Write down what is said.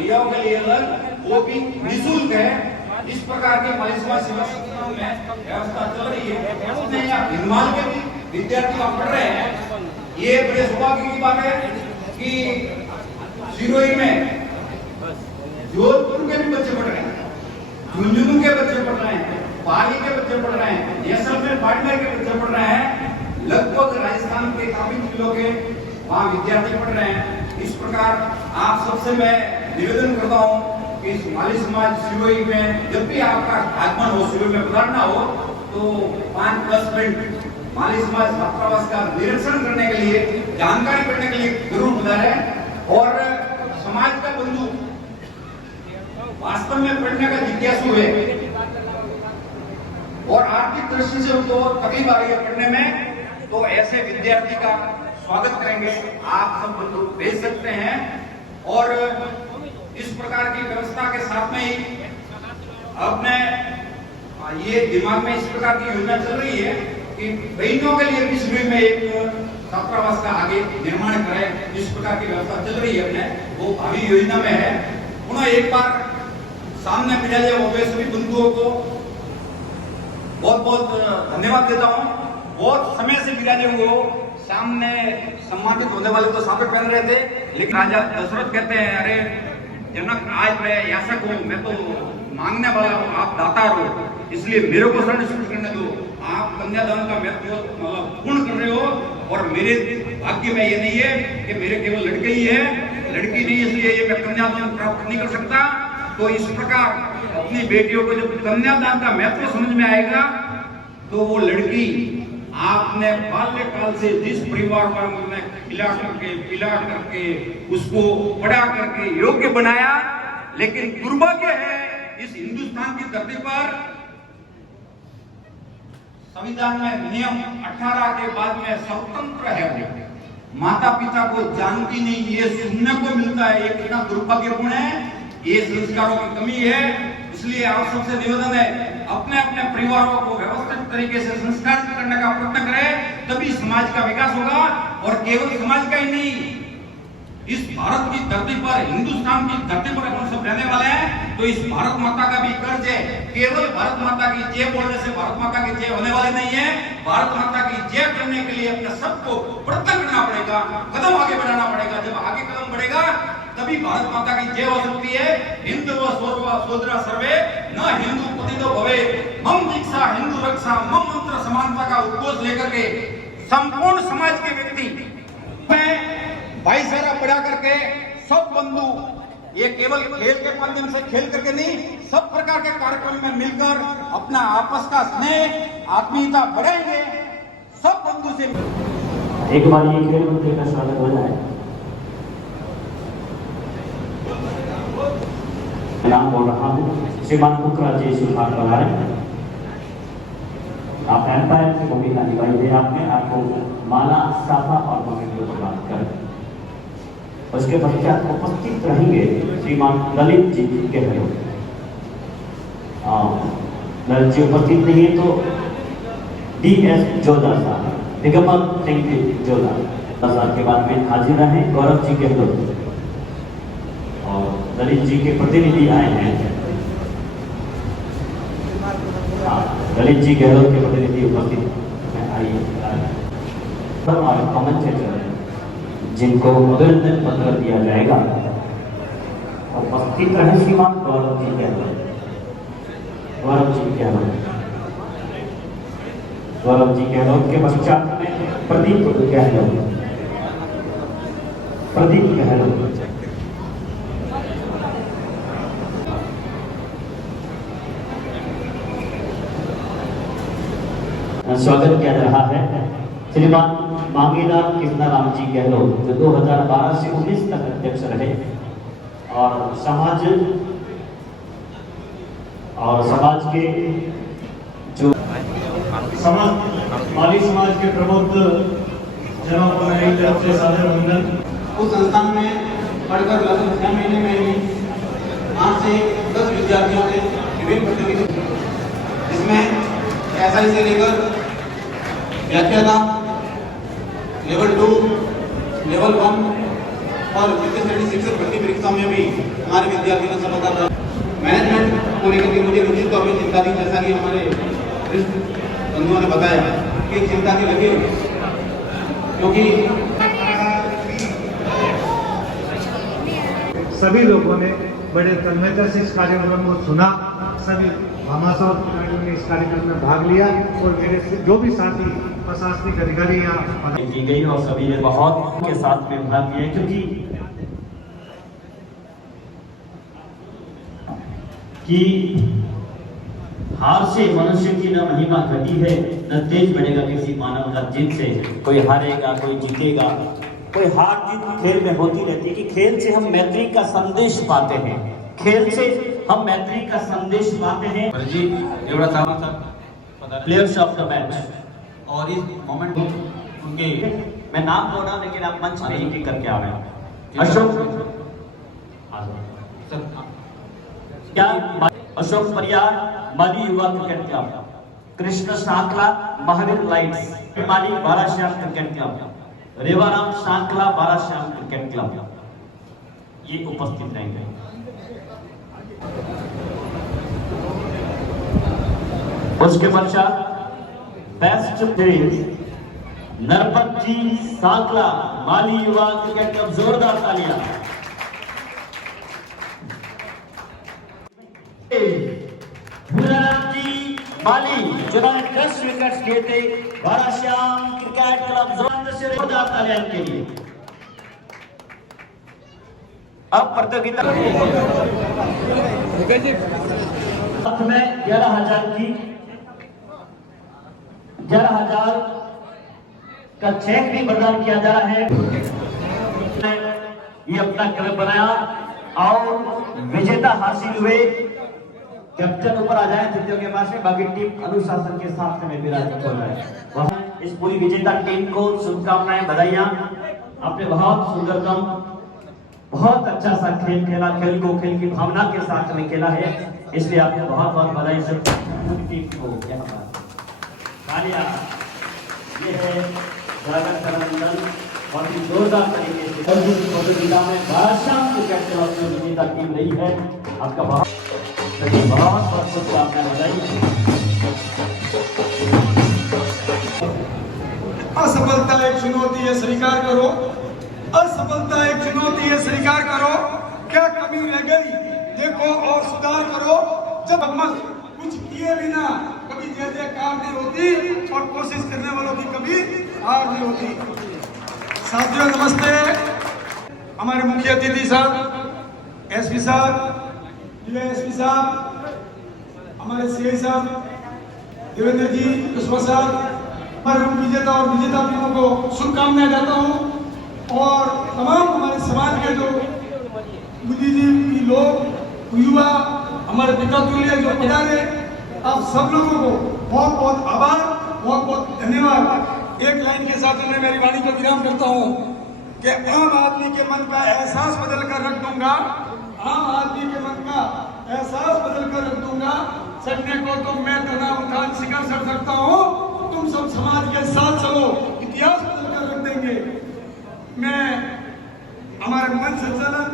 भैयाओं के लिए अलग, वो भी निःशुल्क है। इस प्रकार की मालिशमा सेवा संस्थाओं में व्यवस्था चल रही है। उसमें यहाँ हिमाल के भी विद्यार्थी पढ़ रहे हैं। ये बड़े सौभाग्य की बात है कि सिरोही में जोधपुर के भी बच्चे पढ़ रहे हैं, झुंझुनू के बच्चे पढ़ रहे हैं, पाली के बच्चे पढ़ रहे हैं, जैसलमेर बाड़मेर के बच्चे पढ़ रहे हैं, लगभग राजस्थान के काफी जिलों के वहाँ विद्यार्थी पढ़ रहे हैं। इस प्रकार आप सबसे मैं निवेदन करता हूँ कि इस माली समाज सिरोही में जब भी आपका आगमन हो, सिरोही में पधारना हो, तो 5-10 मिनट माली समाज छात्रावास का निरीक्षण करने के लिए, जानकारी करने के लिए जरूर पधारें। और समाज का बंधु वास्तव में पढ़ने का जिज्ञासु है और आर्थिक दृष्टि से उनको तकलीफ आ रही है पढ़ने में, तो ऐसे विद्यार्थी का स्वागत करेंगे। आप सब बंधु भेज सकते हैं। और इस प्रकार की व्यवस्था के साथ में ही अपने ये दिमाग में इस प्रकार की योजना चल रही है कि बहनों के लिए भी में एक छात्रावास का आगे निर्माण करें। इस प्रकार की व्यवस्था चल रही है अपने, वो भावी योजना में है। पुनः एक बार सामने विराजे हुए सभी बंधुओं को बहुत बहुत धन्यवाद देता हूँ। बहुत समय से विराजे हुए हो, सामने सम्मानित होने वाले तो सामने पहन रहे थे, लेकिन राजा दशरथ कहते हैं, अरे जनक आज मैं याचक हूँ, मैं तो मांगने वाला हूँ, आप दाता हो, इसलिए मेरे को शरण स्पर्श करने दो। आप कन्यादान का महत्व मतलब पूर्ण कर रहे हो और मेरे भाग्य में ये नहीं है कि मेरे केवल लड़के ही है, लड़की नहीं, इसलिए ये मैं कन्यादान प्राप्त नहीं कर सकता। तो इस प्रकार अपनी बेटियों को जब कन्यादान का महत्व समझ में आएगा तो वो लड़की आपने बाल्यकाल से जिस परिवार वालों ने खिला करके पिला करके उसको पढ़ा करके योग्य बनाया, लेकिन दुर्भाग्य है इस हिंदुस्तान की धरती पर संविधान में नियम 18 के बाद में स्वतंत्र है, माता पिता को जानती नहीं, ये सुनने को मिलता है। ये कितना दुर्भाग्यपूर्ण है, ये संस्कारों की कमी है। इसलिए आप सबसे निवेदन है, अपने अपने परिवारों को व्यवस्थित तरीके से संस्कार करने का प्रयत्न करें, तभी समाज का विकास होगा। और केवल समाज का ही नहीं, इस भारत की धरती पर, हिंदुस्तान की धरती पर हम सब रहने वाले हैं, तो इस भारत माता का भी कर्ज है। केवल भारत माता की जय बोलने से भारत माता की जय होने वाली नहीं है। भारत माता की जय करने के लिए अपने सबको प्रयत्न करना पड़ेगा, कदम आगे बढ़ाना पड़ेगा। जब आगे कदम बढ़ेगा तभी भारत माता की जय हो सकती है। हिंदू व सोदरा सर्वे न हिंदू पतितो भवे, मम दीक्षा हिंदू रक्षा, मम मंत्र समानता का उद्घोष लेकर के संपूर्ण समाज के व्यक्ति में भाईचारा बढ़ा करके सब बंधु, ये केवल खेल के माध्यम से खेल करके नहीं, सब प्रकार के कार्यक्रम में मिलकर अपना आपस का स्नेह आत्मीयता बढ़ाएंगे। सब बंधु से एक बार ये खेल मंत्री का स्वागत हो जाए। नाम बोल रहा हूँ, श्रीमान कुकरा जी सुखार पधारे। आप एम्पायर की भूमिका निभाई है, आपको माला साफा और भूमिका को बात करें। उसके पश्चात उपस्थित रहेंगे श्रीमान ललित जी के घरों। ललित जी उपस्थित नहीं है तो DS जोधा साहब, दिगंबर सिंह जोधा साहब के बाद में हाजिर रहे गौरव जी के घरों। और ललित जी के प्रतिनिधि आए हैं, ललित जी गहलोत के प्रतिनिधि उपस्थित आइए। और कमेंटेटर जिनको अभिनंदन पत्र दिया जाएगा, उपस्थित रहे श्रीमान गौरव जी गहलोत। गौरव जी गहलोत, गौरव जी गहलोत के पश्चात में प्रदीप गहलोत, प्रदीप गहलोत। स्वागत किया जा रहा है श्रीमान मांगीलाल कृष्णाराम जी गहलोत, जो 2012 से 19 तक अध्यक्ष रहे और समाज के जो माली समाज के प्रमुख जनों को मेरी तरफ से सादर वंदन। उस संस्थान में पढ़कर लगभग 6 महीने में ही 8 से 10 विद्यार्थियों के विभिन्न प्रतियोगिता, जिसमें SI से लेकर व्याख्याता लेवल 2, लेवल 1 और द्वितीय श्रेणी शिक्षक भर्ती परीक्षा में भी हमारे विद्यार्थियों ने सफलता प्राप्त। मैनेजमेंट को लेकर के मुझे निश्चित तौर पर चिंता थी, जैसा कि हमारे बंधुओं ने बताया कि चिंता की लगी, क्योंकि सभी लोगों ने बड़े तन्मयता से इस कार्यक्रम को सुना, सभी भामाशाह खिलाड़ियों ने इस कार्यक्रम में भाग लिया और मेरे जो भी साथी प्रशासनिक अधिकारी यहाँ की गई और सभी ने बहुत के साथ में भाग लिया, क्योंकि हार से मनुष्य की न महिमा घटी है, न तेज बढ़ेगा किसी मानव का जीत से। कोई हारेगा, कोई जीतेगा, कोई हार जीत खेल में होती रहती है। कि खेल से हम मैत्री का संदेश पाते हैं, खेल से हम मैत्री का संदेश पाते हैं। प्लेयर्स ऑफ द मैच, और इस मोमेंट उनके मैं नाम बोल रहा हूं लेकिन आप मंच में ही करके आ रहे हैं। अशोक क्या Ashok Pariyar Mali Yuva cricket club, Krishna Sankla Mahavir lights Mali Barashyam cricket club, Revaram Sankla Barashyam cricket club ये उपस्थित रहेंगे। उसके पश्चात best player Narpat ji Sankla Mali Yuva cricket club, जोरदार तालियां। भूराराम जी माली जिन्होंने 10 विकेट लिए थे बाराश्याम क्रिकेट क्लब, जोरदार तालियां के लिए। अब प्रतियोगिता में 11,000 की 11,000 का चेक भी प्रदान किया जा रहा है। ये अपना क्लब बनाया और विजेता हासिल हुए। कैप्टन ऊपर आ जाए तृतीयों के पास में, बाकी टीम अनुशासन के साथ में विराजमान हो रहा है। वहां इस पूरी विजेता टीम को शुभकामनाएं, बधाइयां। आपने बहुत सुंदरतम, बहुत अच्छा सा खेल खेला, खेल को खेल की भावना के साथ में खेला है, इसलिए आपको बहुत बहुत बधाई सब टीम को। यहाँ पर तालियां। ये है जागरण अभिनंदन, बहुत ही जोरदार तरीके से प्रतियोगिता में बाराश्याम क्रिकेट क्लब में विजेता टीम रही है। आपका बहुत बहुत शुभकामनाएं, बधाई। असफलता एक चुनौती है, स्वीकार करो। असफलता एक चुनौती है, स्वीकार करो। क्या कमी रह गई देखो और सुधार करो। जब हम कुछ किए बिना कभी जय जयकार नहीं होती और कोशिश करने वालों की कभी हार नहीं होती। साथियों नमस्ते। हमारे मुख्य अतिथि साहब, एसपी साहब, डीएसपी साहब, हमारे सीआई साहब देवेंद्र जी, कुशवा साहब, हमारे विजेता और विजेता टीमों को शुभकामनाएं देता हूं। और तमाम हमारे समाज के जो बुद्धिजीवी लोग, युवा, हमारे पिता तुल्य जो पधारे, आप सब लोगों को बहुत बहुत आभार, बहुत बहुत धन्यवाद। एक लाइन के साथ मैं मेरी वाणी को विराम करता हूं कि आम आदमी के मन का एहसास बदल कर रख दूंगा, आम आदमी के मन का एहसास बदल कर रख दूंगा। सटने को तो मैं तना उठान शिखर चढ़ सकता हूँ, तुम सब समाज के साथ चलो, इतिहास बदल कर रख देंगे। मैं हमारे मंच संचालन